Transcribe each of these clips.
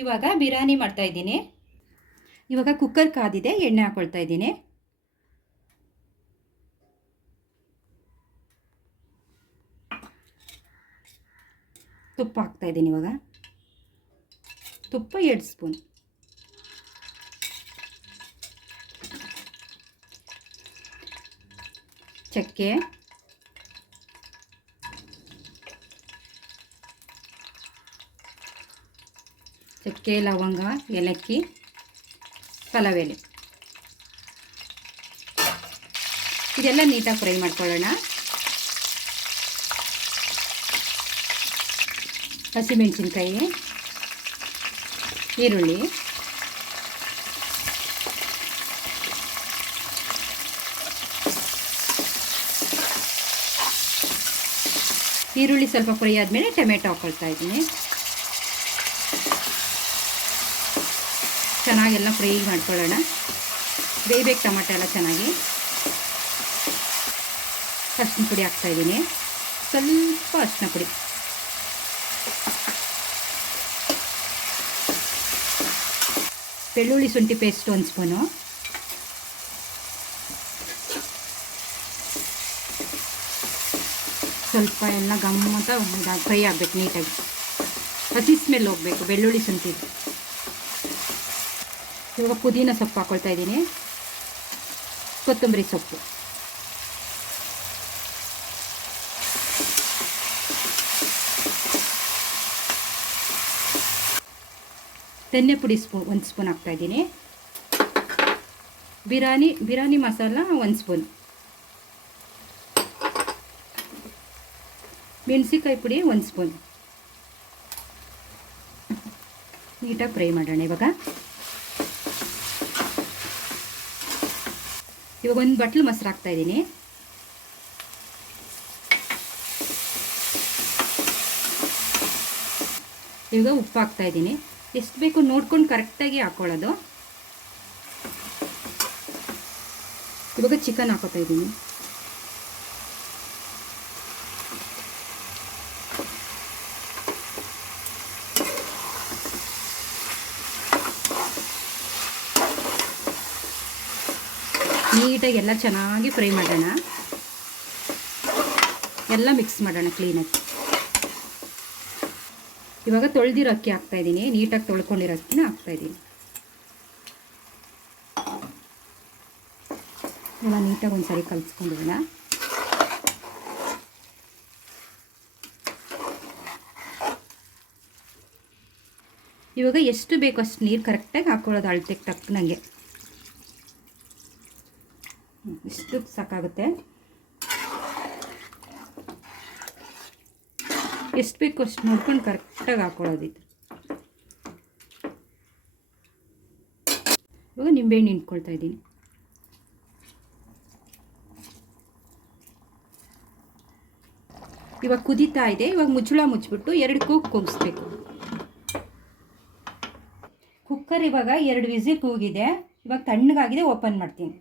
ಇವಾಗ ಬಿರಿಯಾನಿ ಮಾಡ್ತಾಯಿದ್ದೀನಿ. ಇವಾಗ ಕುಕ್ಕರ್ ಕಾದಿದೆ, ಎಣ್ಣೆ ಹಾಕ್ಕೊಳ್ತಾ ಇದ್ದೀನಿ. ತುಪ್ಪ ಹಾಕ್ತಾಯಿದ್ದೀನಿ. ಇವಾಗ ತುಪ್ಪ 2 ಸ್ಪೂನ್, ಚಕ್ಕೆ, ಲವಂಗ, ಏಲಕ್ಕಿ, ಪಲಾವ್ ಎಲೆ, ಇದೆಲ್ಲ ನೀಟಾಗಿ ಫ್ರೈ ಮಾಡ್ಕೊಳ್ಳೋಣ. ಹಸಿಮೆಣಸಿನ್ಕಾಯಿ, ಈರುಳ್ಳಿ, ಈರುಳ್ಳಿ ಸ್ವಲ್ಪ ಫ್ರೈ ಆದಮೇಲೆ ಟೊಮೆಟೊ ಹಾಕ್ಕೊಳ್ತಾ ಇದ್ದೀನಿ. ಚೆನ್ನಾಗೆಲ್ಲ ಫ್ರೈ ಮಾಡ್ಕೊಳ್ಳೋಣ. ಬೇಯಬೇಕು ಟೊಮೆಟೊ ಎಲ್ಲ ಚೆನ್ನಾಗಿ. ಅರಿಶಿನ ಪುಡಿ ಹಾಕ್ತಾಯಿದ್ದೀನಿ, ಸ್ವಲ್ಪ ಅರಿಶಿನ ಪುಡಿ, ಬೆಳ್ಳುಳ್ಳಿ ಶುಂಠಿ ಪೇಸ್ಟ್ 1 ಸ್ಪೂನು, ಸ್ವಲ್ಪ ಎಲ್ಲ ಗಮ್ಮತ್ತ ಫ್ರೈ ಆಗಬೇಕು ನೀಟಾಗಿ. ಹಸಿ ಸ್ಮೆಲ್ ಹೋಗಬೇಕು ಬೆಳ್ಳುಳ್ಳಿ ಶುಂಠಿ. ಇವಾಗ ಪುದೀನ ಸೊಪ್ಪು ಹಾಕ್ಕೊಳ್ತಾ ಇದ್ದೀನಿ, ಕೊತ್ತಂಬರಿ ಸೊಪ್ಪು, ಧನ್ಯ ಪುಡಿ 1 ಸ್ಪೂನ್ ಹಾಕ್ತಾಯಿದ್ದೀನಿ. ಬಿರಿಯಾನಿ ಮಸಾಲ 1 ಸ್ಪೂನ್, ಮೆಣಸಿಕಾಯಿ ಪುಡಿ 1 ಸ್ಪೂನ್. ನೀಟಾಗಿ ಫ್ರೈ ಮಾಡೋಣ. ಇವಾಗ 1 ಬಟ್ಲು ಮೊಸರು ಹಾಕ್ತಾಯಿದ್ದೀನಿ. ಇವಾಗ ಉಪ್ಪು ಹಾಕ್ತಾಯಿದ್ದೀನಿ. ಎಷ್ಟು ಬೇಕು ನೋಡ್ಕೊಂಡು ಕರೆಕ್ಟಾಗಿ ಹಾಕ್ಕೊಳ್ಳೋದು. ಇವಾಗ ಚಿಕನ್ ಹಾಕೋತಾ ಇದ್ದೀನಿ. ನೀಟಾಗಿ ಎಲ್ಲ ಚೆನ್ನಾಗಿ ಫ್ರೈ ಮಾಡೋಣ. ಎಲ್ಲ ಮಿಕ್ಸ್ ಮಾಡೋಣ ಕ್ಲೀನಾಗಿ. ಇವಾಗ ತೊಳೆದಿರೋ ಅಕ್ಕಿ ಹಾಕ್ತಾಯಿದ್ದೀನಿ, ನೀಟಾಗಿ ತೊಳ್ಕೊಂಡಿರೋ ಅಕ್ಕಿನ ಹಾಕ್ತಾಯಿದ್ದೀನಿ. ಎಲ್ಲ ನೀಟಾಗಿ ಒಂದು ಸರಿ ಕಲಿಸ್ಕೊಂಡಿರೋಣ. ಇವಾಗ ಎಷ್ಟು ಬೇಕು ಅಷ್ಟು ನೀರು ಕರೆಕ್ಟಾಗಿ ಹಾಕ್ಕೊಳ್ಳೋದು, ಅಳತೆಗೆ ತಕ್ಕನಂಗೆ. ಇಷ್ಟು ಸಾಕಾಗುತ್ತೆ. ಎಷ್ಟು ಬೇಕು ಅಷ್ಟು ನೋಡ್ಕೊಂಡು ಕರೆಕ್ಟಾಗಿ ಹಾಕ್ಕೊಳ್ಳೋದಿತ್ತು. ಇವಾಗ ನಿಂಬೆಹಣ್ಣು ಹಿಂಡ್ಕೊಳ್ತಾ ಇದ್ದೀನಿ. ಇವಾಗ ಕುದೀತಾ ಇದೆ. ಇವಾಗ ಮುಚ್ಚಳ ಮುಚ್ಚಿಬಿಟ್ಟು 2 ಕೂಗಿಸ್ಬೇಕು. ಕುಕ್ಕರ್ ಇವಾಗ 2 ವಿಸಿಲ್ ಕೂಗಿದೆ. ಇವಾಗ ತಣ್ಣಗಾಗಿದೆ, ಓಪನ್ ಮಾಡ್ತೀನಿ.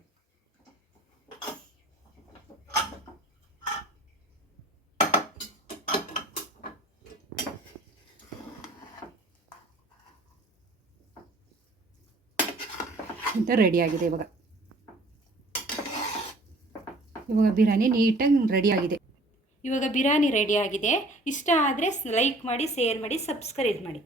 ಅಂತ ರೆಡಿಯಾಗಿದೆ. ಇವಾಗ ಬಿರಿಯಾನಿ ನೀಟಾಗಿ ರೆಡಿಯಾಗಿದೆ. ಇವಾಗ ಬಿರಿಯಾನಿ ರೆಡಿಯಾಗಿದೆ. ಇಷ್ಟ ಆದರೆ ಲೈಕ್ ಮಾಡಿ, ಶೇರ್ ಮಾಡಿ, ಸಬ್ಸ್ಕ್ರೈಬ್ ಮಾಡಿ.